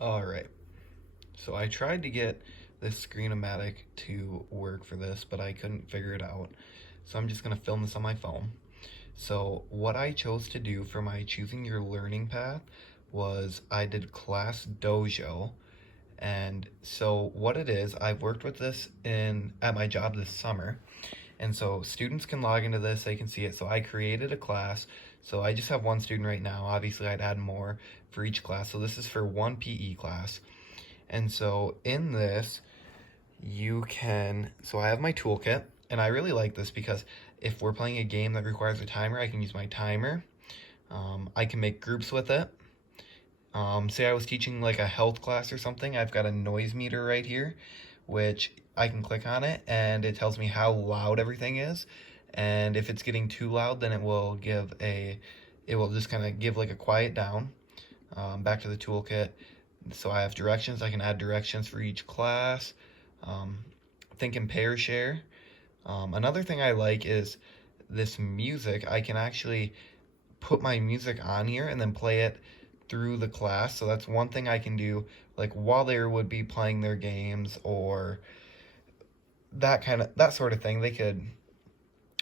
All right. So I tried to get this Screenomatic to work for this, but I couldn't figure it out. So I'm just going to film this on my phone. So what I chose to do for my choosing your learning path was I did Class Dojo. And so what it is, I've worked with this in at my job this summer. And so students can log into this, they can see it. So I created a class. So I just have one student right now. Obviously I'd add more for each class. So this is for one PE class. And so in this, so I have my toolkit, and I really like this because if we're playing a game that requires a timer, I can use my timer. I can make groups with it. Say I was teaching like a health class or something, I've got a noise meter right here, which I can click on it and it tells me how loud everything is. And if it's getting too loud, then it will just kind of give like a quiet down. Back to the toolkit. So I have directions. I can add directions for each class. Um, think and pair share. Another thing I like is this music. I can actually put my music on here and then play it through the class. So that's one thing I can do, like while they would be playing their games or that sort of thing.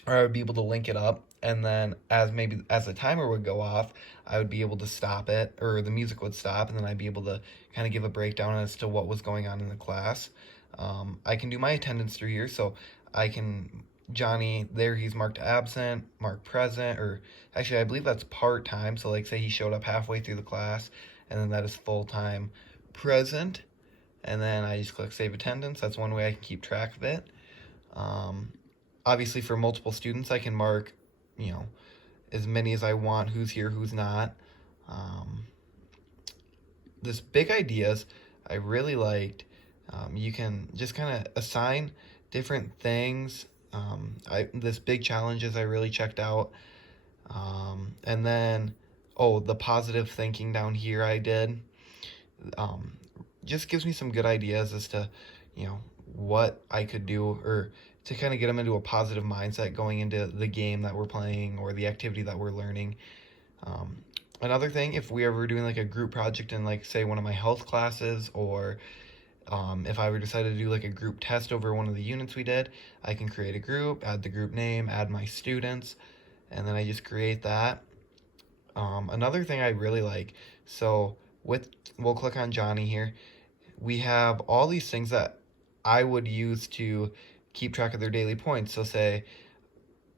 Or I would be able to link it up, and then as the timer would go off, I would be able to stop it, or the music would stop, and then I'd be able to kind of give a breakdown as to what was going on in the class. I can do my attendance through here, so I can Johnny there, he's marked absent, marked present, or actually I believe that's part time. So like say he showed up halfway through the class, and then that is full time present, and then I just click save attendance. That's one way I can keep track of it. Um, Obviously for multiple students I can mark, you know, as many as I want, who's here, who's not. um, this big ideas I really liked. You can just kind of assign different things. This big challenges I really checked out. And then the positive thinking down here I did. um, just gives me some good ideas as to, you know, what I could do, or to kind of get them into a positive mindset going into the game that we're playing or the activity that we're learning. Um, Another thing, if we ever doing like a group project in like say one of my health classes, or if I ever decided to do like a group test over one of the units we did, I can create a group, add the group name, add my students, and then I just create that. Another thing I really like, so with we'll click on Johnny here. We have all these things that I would use to keep track of their daily points. So say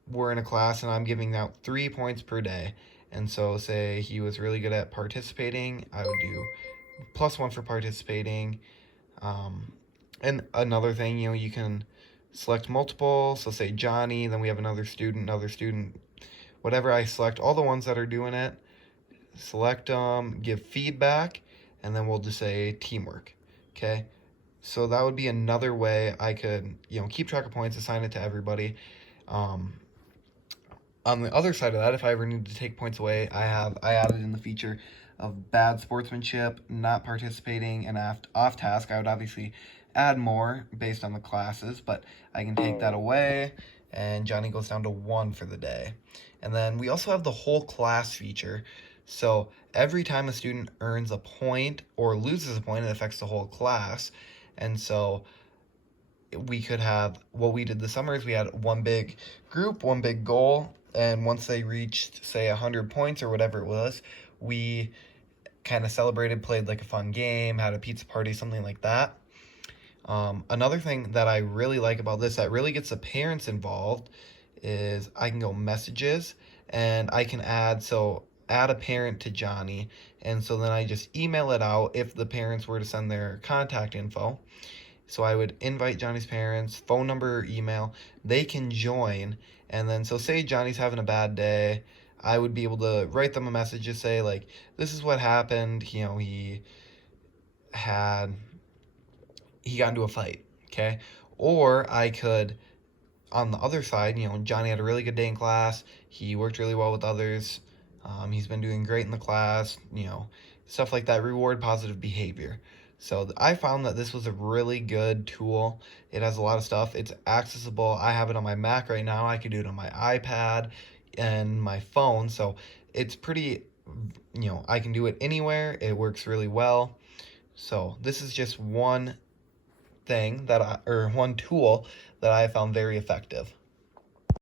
we're in a class and I'm giving out 3 points per day. And so say he was really good at participating, I would do +1 for participating. Um, and another thing, you know, you can select multiple. So say Johnny, then we have another student, whatever I select, all the ones that are doing it, select them, give feedback, and then we'll just say teamwork. Okay. So that would be another way I could, you know, keep track of points, assign it to everybody. Um, on the other side of that, if I ever need to take points away, I added in the feature of bad sportsmanship, not participating, and off task. I would obviously add more based on the classes, but I can take that away, and Johnny goes down to 1 for the day. And then we also have the whole class feature. So every time a student earns a point or loses a point, it affects the whole class. And so we could have what we did this summer is we had one big group, one big goal, and once they reached say 100 points or whatever it was, we kind of celebrated, played like a fun game, had a pizza party, something like that. Another thing that I really like about this that really gets the parents involved is I can go messages, and I can add a parent to Johnny, and so then I just email it out if the parents were to send their contact info. So I would invite Johnny's parents, phone number, email. They can join, and then so say Johnny's having a bad day, I would be able to write them a message to say like, this is what happened. You know, had he got into a fight. Okay, or I could, on the other side, you know, Johnny had a really good day in class. He worked really well with others. He's been doing great in the class. You know, stuff like that. Reward positive behavior. So I found that this was a really good tool. It has a lot of stuff. It's accessible. I have it on my Mac right now. I could do it on my iPad and my phone. So it's pretty, you know, I can do it anywhere. It works really well. So this is just one thing that one tool that I found very effective.